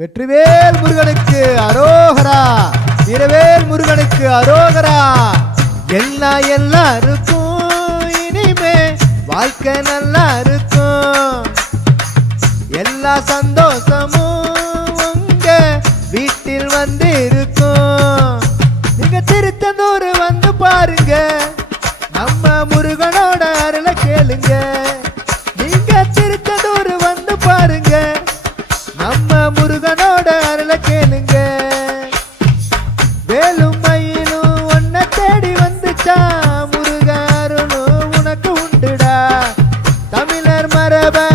வெற்றிவேல் முருகனுக்கு அரோகரா. வீரவேல் முருகனுக்கு அரோகரா. எல்லாம் எல்லாருக்கும் இனிமே வாழ்க்கை நல்லா இருக்கும். எல்லா சந்தோஷமும் உங்க வீட்டில் வந்து இருக்கும் நீங்க திருச்செந்தூர் வந்து பாருங்க. நம்ம முருகனோட அருளை கேளுங்க. நீங்க திருச்செந்தூர் வந்து பாருங்க. நம்ம முருகனோட அருள கேளுங்க. வேலும் மயிலும் ஒன்ன தேடி வந்துச்சா முருக அருளும் உனக்கு உண்டுடா. தமிழர் மரபா